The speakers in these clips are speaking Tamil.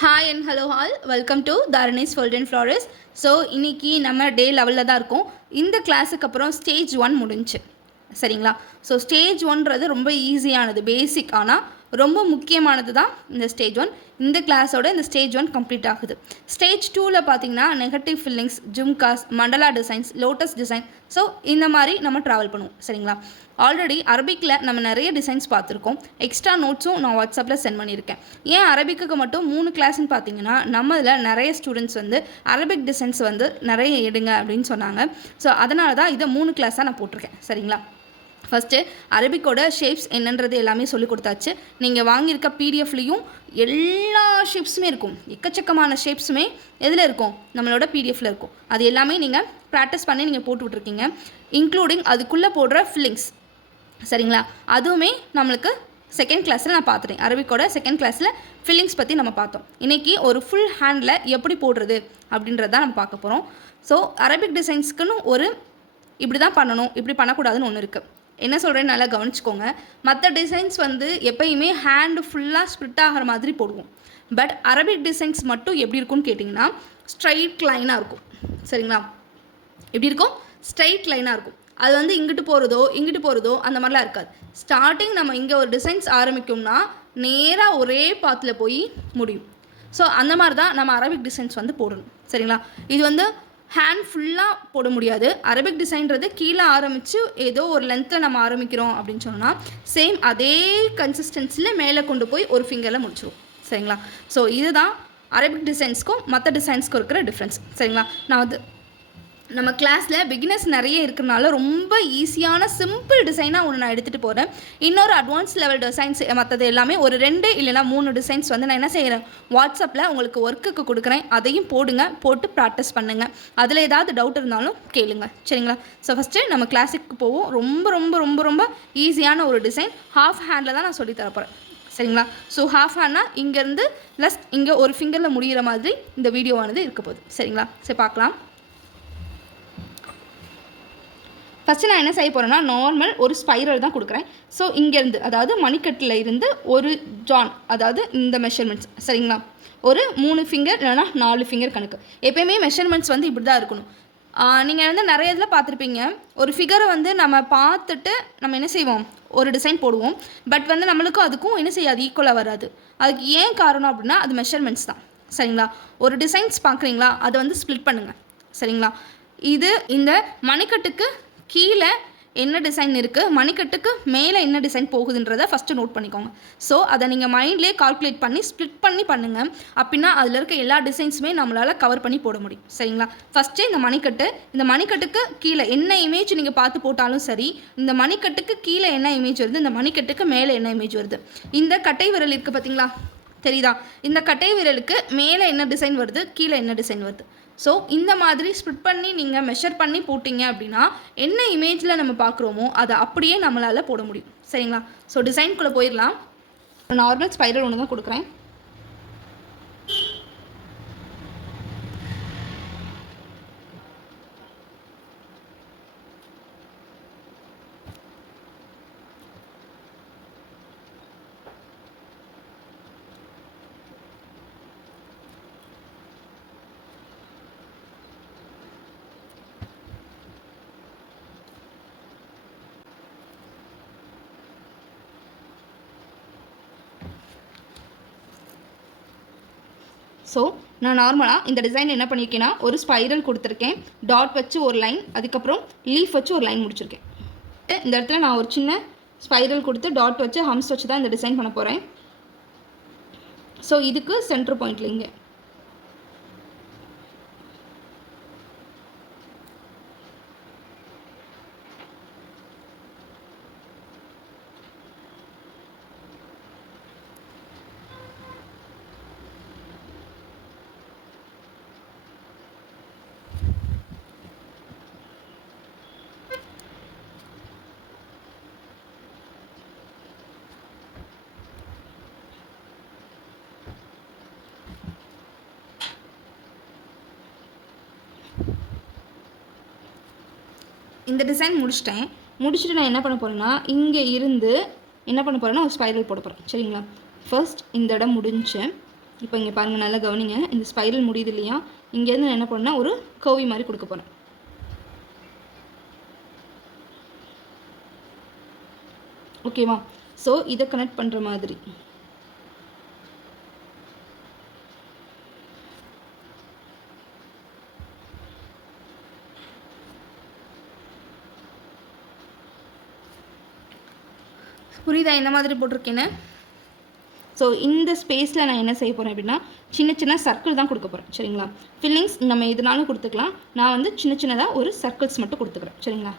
Hi and hello all, welcome to Dharani's Fold and Flores. So இன்றைக்கி நம்ம டே லெவலில் தான் இருக்கோம். இந்த கிளாஸுக்கு அப்புறம் ஸ்டேஜ் 1 முடிஞ்சு சரிங்களா. ஸோ ஸ்டேஜ் 1றது ரொம்ப ஈஸியானது, பேசிக். ஆனால் ரொம்ப முக்கியமானது தான் இந்த ஸ்டேஜ் 1. இந்த கிளாஸோட இந்த ஸ்டேஜ் 1 கம்ப்ளீட் ஆகுது. ஸ்டேஜ் 2ல் பார்த்திங்கன்னா negative fillings, jhumkas, mandala designs, lotus design, so இந்த மாதிரி நம்ம ட்ராவல் பண்ணுவோம் சரிங்களா. ஆல்ரெடி அரபிக்கில் நம்ம நிறைய டிசைன்ஸ் பார்த்துருக்கோம். எக்ஸ்ட்ரா நோட்ஸும் நான் வாட்ஸ்அப்பில் சென்ட் பண்ணியிருக்கேன். ஏன் அரபிக்கு மட்டும் 3 கிளாஸ்ன்னு பார்த்தீங்கன்னா, நம்ம இதில் நிறைய ஸ்டூடெண்ட்ஸ் வந்து அரபிக் டிசைன்ஸ் வந்து நிறைய எடுங்க அப்படின்னு சொன்னாங்க. ஸோ அதனால தான் இதை 3 கிளாஸாக நான் போட்டிருக்கேன் சரிங்களா. ஃபஸ்ட்டு அரபிக்கோட ஷேப்ஸ் என்னன்றது எல்லாமே சொல்லி கொடுத்தாச்சு. நீங்கள் வாங்கியிருக்க பிடிஎஃப்லேயும் எல்லா ஷேப்ஸுமே இருக்கும். எக்கச்சக்கமான ஷேப்ஸுமே எதில் இருக்கும், நம்மளோட பிடிஎஃப்பில் இருக்கும். அது எல்லாமே நீங்கள் ப்ராக்டிஸ் பண்ணி நீங்கள் போட்டு விட்ருக்கீங்க, இன்க்ளூடிங் அதுக்குள்ளே போடுற ஃபில்லிங்ஸ் சரிங்களா. அதுவுமே நம்மளுக்கு செகண்ட் கிளாஸில் நான் பார்த்துட்டேன். அரபிக்கோட செகண்ட் கிளாஸில் ஃபில்லிங்ஸ் பற்றி நம்ம பார்த்தோம். இன்றைக்கி ஒரு ஃபுல் ஹேண்டில் எப்படி போடுறது அப்படின்றது தான் நம்ம பார்க்க போகிறோம். ஸோ அரபிக் டிசைன்ஸ்க்குன்னு ஒரு இப்படி தான் பண்ணணும், இப்படி பண்ணக்கூடாதுன்னு ஒன்று இருக்குது. என்ன சொல்கிறேன்னு நல்லா கவனிச்சுக்கோங்க. மற்ற டிசைன்ஸ் வந்து எப்பயுமே ஹேண்டு ஃபுல்லாக ஸ்ப்ரிட் ஆகிற மாதிரி போடுவோம். பட் அரபிக் டிசைன்ஸ் மட்டும் எப்படி இருக்கும்னு கேட்டிங்கன்னா, ஸ்ட்ரைட் லைனாக இருக்கும் சரிங்களா. எப்படி இருக்கும், ஸ்ட்ரைட் லைனாக இருக்கும். அது வந்து இங்கிட்டு போகிறதோ அந்த மாதிரிலாம் இருக்காது. ஸ்டார்டிங் நம்ம இங்கே ஒரு டிசைன்ஸ் ஆரம்பிக்கும்னா நேராக ஒரே பாத்தில் போய் முடியும். ஸோ அந்த மாதிரி தான் நம்ம அரபிக் டிசைன்ஸ் வந்து போடணும் சரிங்களா. இது வந்து ஹேண்ட் ஃபுல்லாக போட முடியாது. அரபிக் டிசைன்றது கீழே ஆரம்பித்து ஏதோ ஒரு லென்த்தில் நம்ம ஆரம்பிக்கிறோம் அப்படின்னு சொன்னால் சேம் அதே கன்சிஸ்டன்சியில் மேலே கொண்டு போய் ஒரு ஃபிங்கரில் முடிச்சிடும் சரிங்களா. ஸோ இதுதான் அரபிக் டிசைன்ஸ்க்கும் மற்ற டிசைன்ஸ்க்கும் இருக்கிற டிஃப்ரென்ஸ் சரிங்களா. நான் வந்து நம்ம கிளாஸில் பிகினர்ஸ் நிறைய இருக்கிறனால ரொம்ப ஈஸியான சிம்பிள் டிசைனாக ஒன்று நான் எடுத்துகிட்டு போகிறேன். இன்னொரு அட்வான்ஸ் லெவல் டிசைன்ஸ் மற்றது எல்லாமே ஒரு 2 இல்லைனா 3 டிசைன்ஸ் வந்து நான் என்ன செய்கிறேன், வாட்ஸ்அப்பில் உங்களுக்கு ஒர்க்குக்கு கொடுக்குறேன். அதையும் போட்டு ப்ராக்டிஸ் பண்ணுங்கள். அதில் ஏதாவது டவுட் இருந்தாலும் கேளுங்க சரிங்களா. ஸோ ஃபஸ்ட்டு நம்ம கிளாஸுக்கு போவோம். ரொம்ப ரொம்ப ரொம்ப ரொம்ப ஈஸியான ஒரு டிசைன் ஹாஃப் ஹேண்டில் தான் நான் சொல்லித்தர போகிறேன் சரிங்களா. ஸோ ஹாஃப் ஹேண்ட்னா இங்கேருந்து ப்ளஸ் இங்கே ஒரு ஃபிங்கரில் முடிகிற மாதிரி இந்த வீடியோவானது இருக்க போகுது சரிங்களா. சரி பார்க்கலாம். ஃபஸ்ட்டு நான் என்ன செய்ய போகிறேன்னா, நார்மல் ஒரு ஸ்பைரல் தான் கொடுக்குறேன். ஸோ இங்கேருந்து அதாவது மணிக்கட்டில் இருந்து ஒரு ஜான், அதாவது இந்த மெஷர்மெண்ட்ஸ் சரிங்களா. ஒரு 3 ஃபிங்கர் இல்லைனா 4 ஃபிங்கர் கணக்கு. எப்போயுமே மெஷர்மெண்ட்ஸ் வந்து இப்படி தான் இருக்கணும். நீங்கள் வந்து நிறைய இதில் பார்த்துருப்பீங்க, ஒரு ஃபிகரை வந்து நம்ம பார்த்துட்டு நம்ம என்ன செய்வோம், ஒரு டிசைன் போடுவோம். பட் வந்து நம்மளுக்கும் அதுக்கும் என்ன செய்யாது, ஈக்குவலாக வராது. அதுக்கு ஏன் காரணம் அப்படின்னா அது மெஷர்மெண்ட்ஸ் தான் சரிங்களா. ஒரு டிசைன்ஸ் பார்க்குறீங்களா, அதை வந்து ஸ்ப்ளிட் பண்ணுங்கள் சரிங்களா. இது இந்த மணிக்கட்டுக்கு கீழே என்ன டிசைன் இருக்குது, மணிக்கட்டுக்கு மேலே என்ன டிசைன் போகுதுன்றதை ஃபஸ்ட்டு நோட் பண்ணிக்கோங்க. ஸோ அதை நீங்கள் மைண்ட்லேயே கால்குலேட் பண்ணி ஸ்ப்ளிட் பண்ணி பண்ணுங்கள். அப்படின்னா அதில் இருக்க எல்லா டிசைன்ஸுமே நம்மளால் கவர் பண்ணி போட முடியும் சரிங்களா. ஃபஸ்ட்டு இந்த மணிக்கட்டுக்கு கீழே என்ன இமேஜ் நீங்கள் பார்த்து போட்டாலும் சரி, இந்த மணிக்கட்டுக்கு கீழே என்ன இமேஜ் வருது, இந்த மணிக்கட்டுக்கு மேலே என்ன இமேஜ் வருது. இந்த கட்டை விரல் இருக்குது பார்த்தீங்களா, தெரியுதா, இந்த கட்டை விரலுக்கு மேலே என்ன டிசைன் வருது, கீழே என்ன டிசைன் வருது. ஸோ இந்த மாதிரி ஸ்ப்ளிட் பண்ணி நீங்கள் மெஷர் பண்ணி போட்டிங்க அப்படின்னா என்ன இமேஜில் நம்ம பார்க்குறோமோ அதை அப்படியே நம்மளால் போட முடியும் சரிங்களா. ஸோ டிசைன்குள்ளே போயிடலாம். நார்மல் ஸ்பைரல் ஒன்று தான் கொடுக்குறேன். ஸோ நான் நார்மலாக இந்த டிசைன் என்ன பண்ணியிருக்கேன்னா, ஒரு ஸ்பைரல் கொடுத்துருக்கேன், டாட் வச்சு ஒரு லைன், அதுக்கப்புறம் லீஃப் வச்சு ஒரு லைன் முடிச்சிருக்கேன். இந்த இடத்துல நான் ஒரு சின்ன ஸ்பைரல் கொடுத்து டாட் வச்சு ஹம்ஸ் வச்சு தான் இந்த டிசைன் பண்ண போகிறேன். ஸோ இதுக்கு சென்டர் பாயிண்ட்ல இங்கே இந்த டிசைன் முடிச்சுட்டு நான் என்ன பண்ண போகிறேன்னா, இங்கே இருந்து என்ன பண்ண போகிறேன்னா ஒரு ஸ்பைரல் போட போகிறேன் சரிங்களா. ஃபர்ஸ்ட் இந்த இடம் முடிஞ்சு இப்போ இங்கே பாருங்கள், நல்லா கவனிங்க. இந்த ஸ்பைரல் முடியுது இல்லையா, இங்கேருந்து நான் என்ன பண்ணேன்னா ஒரு கர்வி மாதிரி கொடுக்க போகிறேன். ஓகேவா? ஸோ இதை கனெக்ட் பண்ணுற மாதிரி. புரியுதா என்ன மாதிரி போட்டிருக்கேன்னு? ஸோ இந்த ஸ்பேஸில் நான் என்ன செய்ய போகிறேன் அப்படின்னா, சின்ன சின்ன சர்க்கிள் தான் கொடுக்க போகிறேன். சரிங்களா? ஃபில்லிங்ஸ் நம்ம எதுனாலும் கொடுத்துக்கலாம். நான் வந்து சின்ன சின்னதாக ஒரு சர்க்கிள்ஸ் மட்டும் கொடுத்துக்கிறேன். சரிங்களா?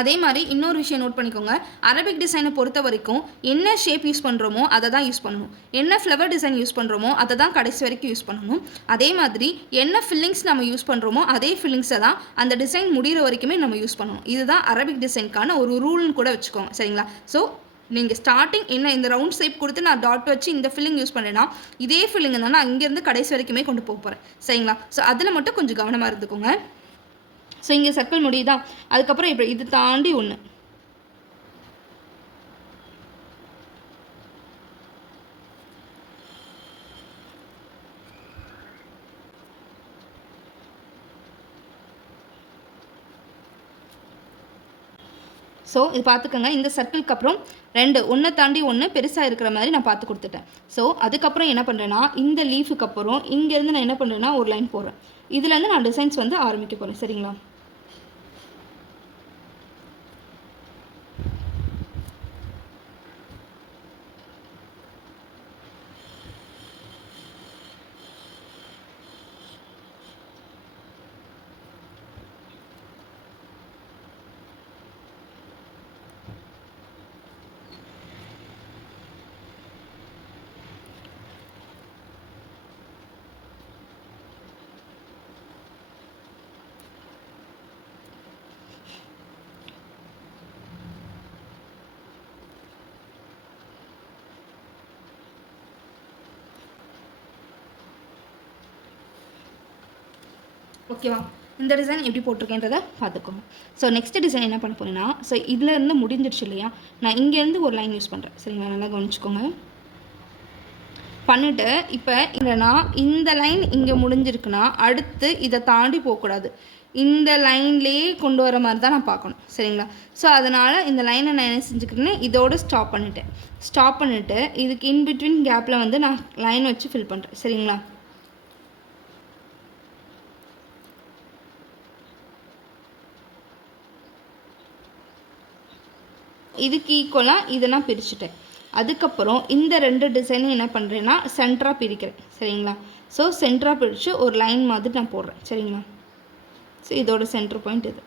அதே மாதிரி இன்னொரு விஷயம் நோட் பண்ணிக்கோங்க. அரபிக் டிசைனை பொறுத்த வரைக்கும் என்ன ஷேப் யூஸ் பண்ணுறோமோ அதை தான் யூஸ் பண்ணணும். என்ன ஃப்ளவர் டிசைன் யூஸ் பண்ணுறோமோ அதை தான் கடைசி வரைக்கும் யூஸ் பண்ணணும். அதே மாதிரி என்ன ஃபில்லிங்ஸ் நம்ம யூஸ் பண்ணுறோமோ அதே ஃபில்லிங்ஸை தான் அந்த டிசைன் முடிகிற வரைக்குமே நம்ம யூஸ் பண்ணணும். இதுதான் அரபிக் டிசைனுக்கான ஒரு ரூல்னு கூட வச்சுக்கோங்க. சரிங்களா? ஸோ நீங்கள் ஸ்டார்டிங் என்ன இந்த ரவுண்ட் ஷேப் கொடுத்து நான் டாட் வச்சு இந்த ஃபில்லிங் யூஸ் பண்ணேன்னா இதே ஃபில்லிங் தான் நான் இங்கேருந்து கடைசி வரைக்குமே கொண்டு போக போகிறேன். சரிங்களா? ஸோ அதில் மட்டும் கொஞ்சம் கவனமாக இருந்துக்கோங்க. ஸோ இங்கே சர்க்கிள் முடியுதா, அதுக்கப்புறம் இப்போ இது தாண்டி ஒன்று. ஸோ இது பார்த்துக்கோங்க, இந்த சர்க்கிளுக்கு அப்புறம் ஒன்றை தாண்டி ஒன்று பெருசாக இருக்கிற மாதிரி நான் பார்த்து கொடுத்துட்டேன். ஸோ அதுக்கப்புறம் என்ன பண்ணுறேன்னா, இந்த லீஃபுக்கு அப்புறம் இங்கேருந்து நான் என்ன பண்ணுறேன்னா ஒரு லைன் போடுறேன். இதுலேருந்து நான் டிசைன்ஸ் வந்து ஆரம்பிக்க போகிறேன். சரிங்களா? ஓகேவா? இந்த டிசைன் எப்படி போட்டிருக்கேன்றதை பார்த்துக்கோங்க. ஸோ நெக்ஸ்ட் டிசைன் என்ன பண்ண போகிறேன்னா, ஸோ இதிலேருந்து முடிஞ்சிடுச்சு இல்லையா, நான் இங்கேருந்து ஒரு லைன் யூஸ் பண்ணுறேன். சரிங்களா? நல்லா கவனிச்சுக்கோங்க. பண்ணிவிட்டு இப்போ இல்லைனா இந்த லைன் இங்கே முடிஞ்சிருக்குன்னா அடுத்து இதை தாண்டி போகக்கூடாது. இந்த லைன்லேயே கொண்டு வர மாதிரி தான் நான் பார்க்கணும். சரிங்களா? ஸோ அதனால் இந்த லைனை நான் என்ன செஞ்சுக்கிறேன்னு இதோடு ஸ்டாப் பண்ணிவிட்டு இதுக்கு இன்பிட்வீன் கேப்பில் வந்து நான் லைன் வச்சு ஃபில் பண்ணுறேன். சரிங்களா? இதுக்கு ஈக்குவலாக இதை நான் பிரிச்சுட்டேன். அதுக்கப்புறம் இந்த 2 டிசைனும் என்ன பண்ணுறேன்னா சென்டராக பிரிக்கிறேன். சரிங்களா? ஸோ சென்டராக பிரித்து ஒரு லைன் மாதிரி நான் போடுறேன். சரிங்களா? ஸோ இதோட சென்டர் பாயிண்ட் இது.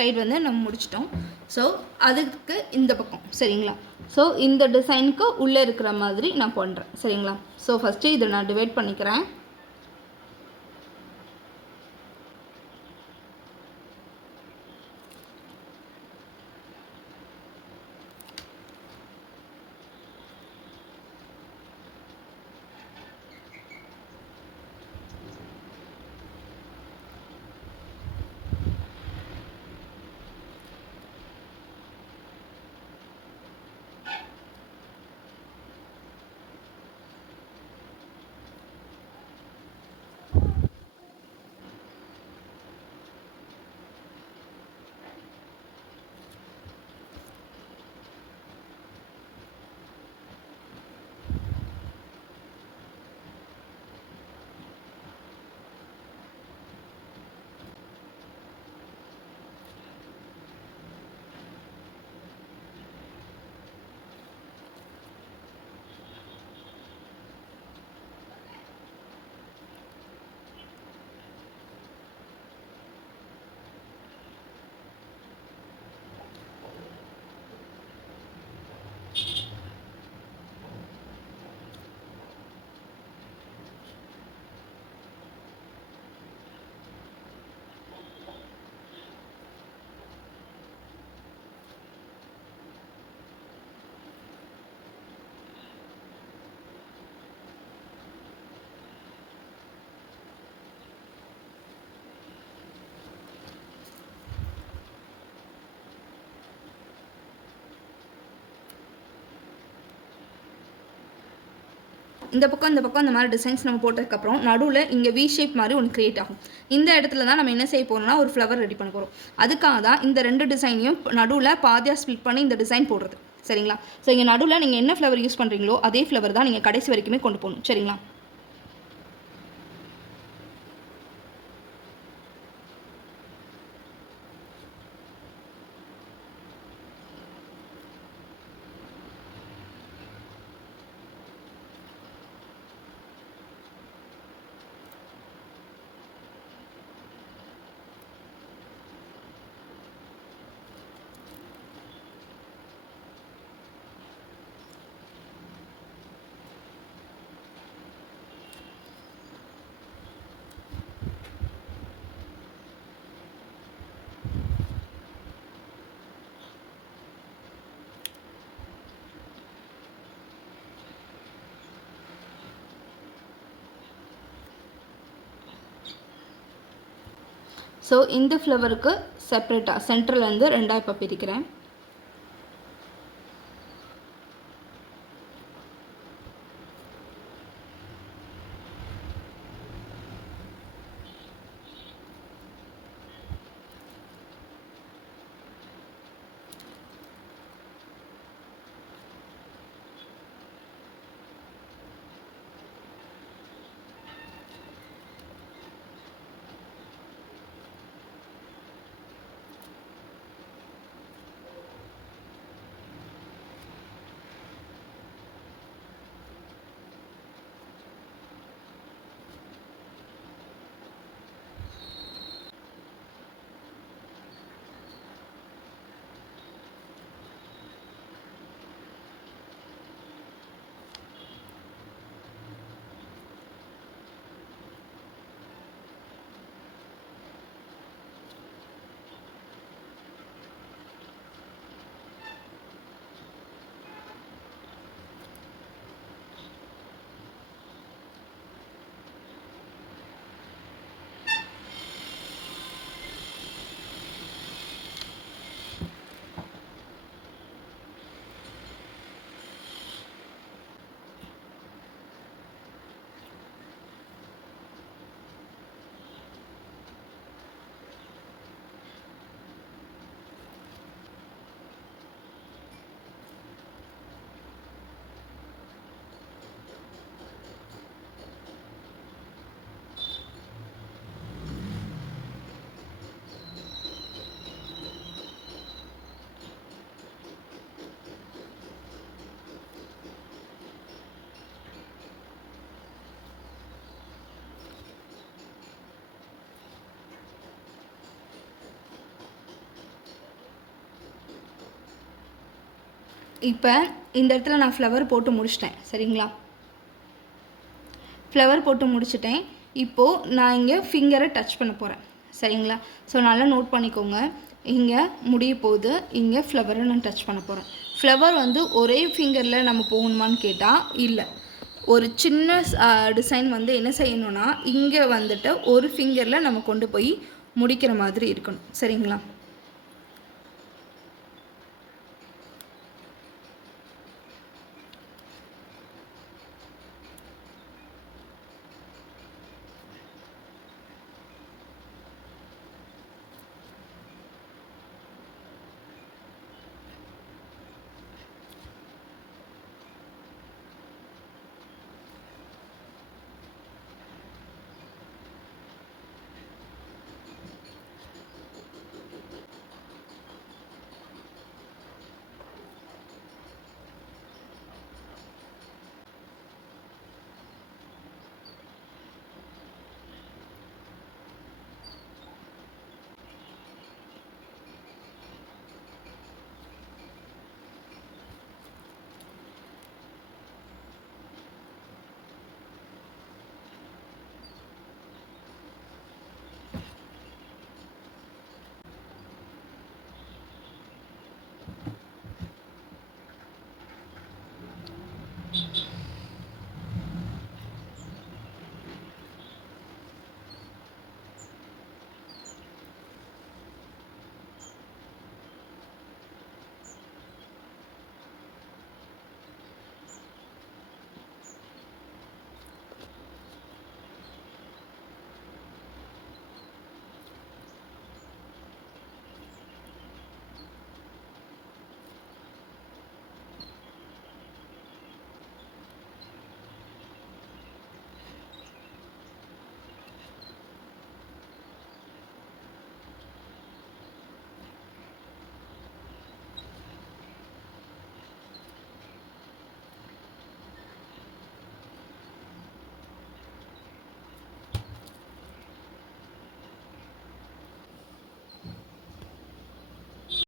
சைடு வந்து நம்ம முடிச்சிட்டோம். ஸோ அதுக்கு இந்த பக்கம். சரிங்களா? ஸோ இந்த டிசைனுக்கு உள்ளே இருக்கிற மாதிரி நான் பண்ணுறேன். சரிங்களா? ஸோ ஃபஸ்ட்டு இதை நான் டிவைட் பண்ணிக்கிறேன். இந்த பக்கம் இந்த மாதிரி டிசைன்ஸ் நம்ம போட்டதுக்கப்புறம் நடுவில் இங்கே வி ஷேப் மாதிரி ஒன்று க்ரியேட் ஆகும். இந்த இடத்துல தான் நம்ம என்ன செய்ய போகிறோம்னா ஒரு ஃப்ளவர் ரெடி பண்ண போகிறோம். அதுக்காக தான் இந்த 2 டிசைனையும் நடுவில் பாதியாக ஸ்ப்ளிட் பண்ணி இந்த டிசைன் போடுறது. சரிங்களா? ஸோ இங்கே நடுவில் நீங்கள் என்ன ஃப்ளவர் யூஸ் பண்ணுறீங்களோ அதே ஃப்ளவர் தான் நீங்கள் கடைசி வரைக்குமே கொண்டு போகணும். சரிங்களா? ஸோ இந்த ஃப்ளவருக்கு செப்ரேட்டாக சென்டர்லேருந்து 2 இப்போ பிரிக்கிறேன். இப்போ இந்த இடத்துல நான் ஃப்ளவர் போட்டு முடிச்சிட்டேன். சரிங்களா? ஃப்ளவர் போட்டு முடிச்சிட்டேன். இப்போது நான் இங்கே ஃபிங்கரை டச் பண்ண போகிறேன். சரிங்களா? ஸோ நல்லா நோட் பண்ணிக்கோங்க. இங்கே முடிய போகுது, இங்கே ஃப்ளவரை நான் டச் பண்ண போகிறேன். ஃப்ளவர் வந்து ஒரே ஃபிங்கரில் நம்ம போகணுமான்னு கேட்டால் இல்லை. ஒரு சின்ன டிசைன் வந்து என்ன செய்யணும்னா இங்கே வந்துட்டு ஒரு ஃபிங்கரில் நம்ம கொண்டு போய் முடிக்கிற மாதிரி இருக்கணும். சரிங்களா?